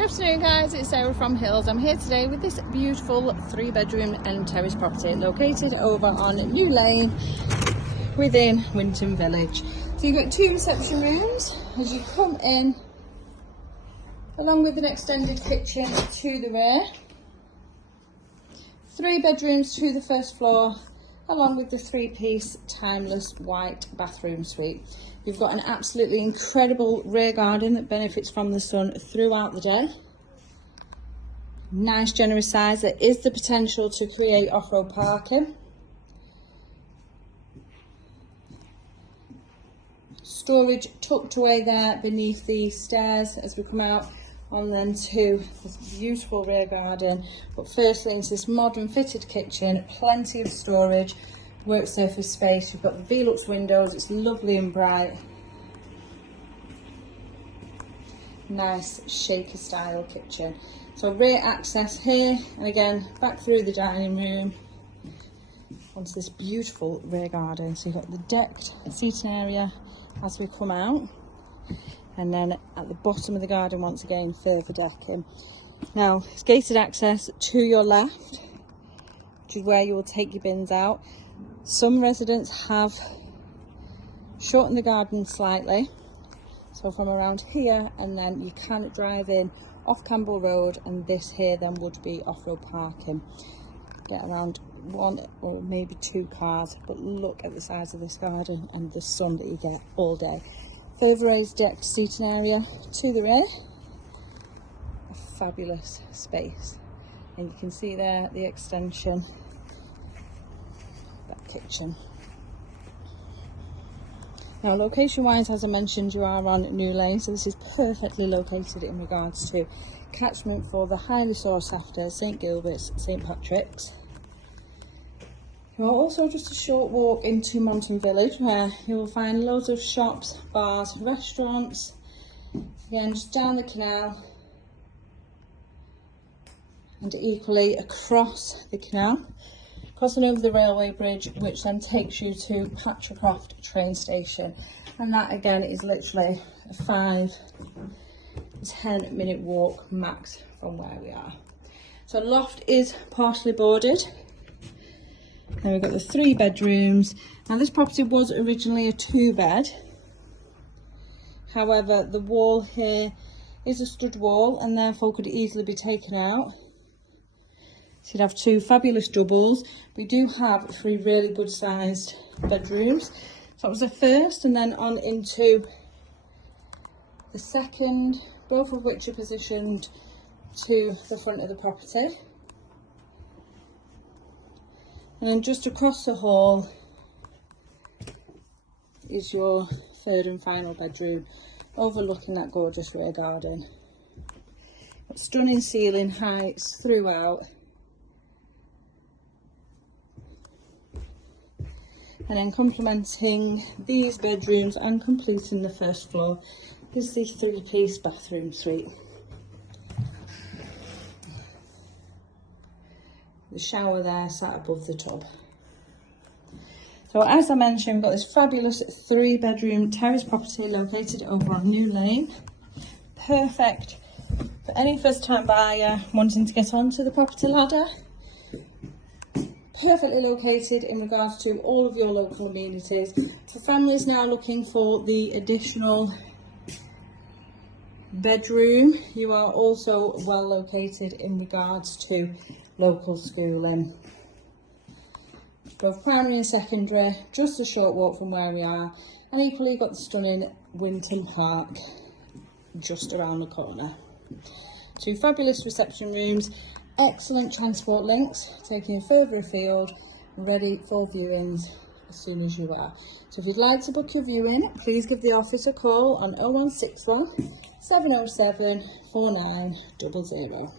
Good afternoon guys, it's Sarah from Hills. I'm here today with this beautiful 3-bedroom and terrace property located over on New Lane within Winton Village. So you've got 2 reception rooms as you come in, along with an extended kitchen to the rear. 3 bedrooms to the first floor, along with the 3-piece timeless white bathroom suite. You've got an absolutely incredible rear garden that benefits from the sun throughout the day. Nice generous size. There is the potential to create off-road parking. Storage tucked away there beneath the stairs as we come out on then to this beautiful rear garden. But firstly into this modern fitted kitchen, plenty of storage. Work surface space. You've got the Velux windows, it's lovely and bright. Nice shaker style kitchen. So rear access here, and again back through the dining room onto this beautiful rear garden. So you've got the decked seating area as we come out, and then at the bottom of the garden once again further decking. Now it's gated access to your left, which is where you will take your bins out. Some residents have shortened the garden slightly, so from around here, and then you can drive in off Campbell Road, and this here then would be off-road parking. Get around 1 or maybe 2 cars, but look at the size of this garden and the sun that you get all day. Further raised decked seating area to the rear, a fabulous space, and you can see there the extension. Kitchen. Now location wise, as I mentioned, you are on New Lane, so this is perfectly located in regards to catchment for the highly sought after St Gilbert's, St Patrick's. You are also just a short walk into Winton Village, where you will find loads of shops, bars, restaurants, again just down the canal and equally across the canal, crossing over the railway bridge, which then takes you to Patricroft train station, and that again is literally a 5-10 minute walk max from where we are. So loft is partially boarded. Then we've got the 3 bedrooms. Now this property was originally a 2-bed, however the wall here is a stud wall and therefore could easily be taken out. So you'd have 2 fabulous doubles. We do have 3 really good sized bedrooms. So that was the first, and then on into the second, both of which are positioned to the front of the property. And then just across the hall is your 3rd and final bedroom, overlooking that gorgeous rear garden. Got stunning ceiling heights throughout. And then complementing these bedrooms and completing the first floor is the 3-piece bathroom suite. The shower there sat above the tub. So as I mentioned, we've got this fabulous 3-bedroom terrace property located over on New Lane. Perfect for any first-time buyer wanting to get onto the property ladder. Perfectly located in regards to all of your local amenities. For families now looking for the additional bedroom, you are also well located in regards to local schooling. Both primary and secondary, just a short walk from where we are, and equally you've got the stunning Winton Park just around the corner. 2 fabulous reception rooms, excellent transport links, taking you further afield, ready for viewings as soon as you are. So if you'd like to book your viewing, please give the office a call on 0161 707 4900.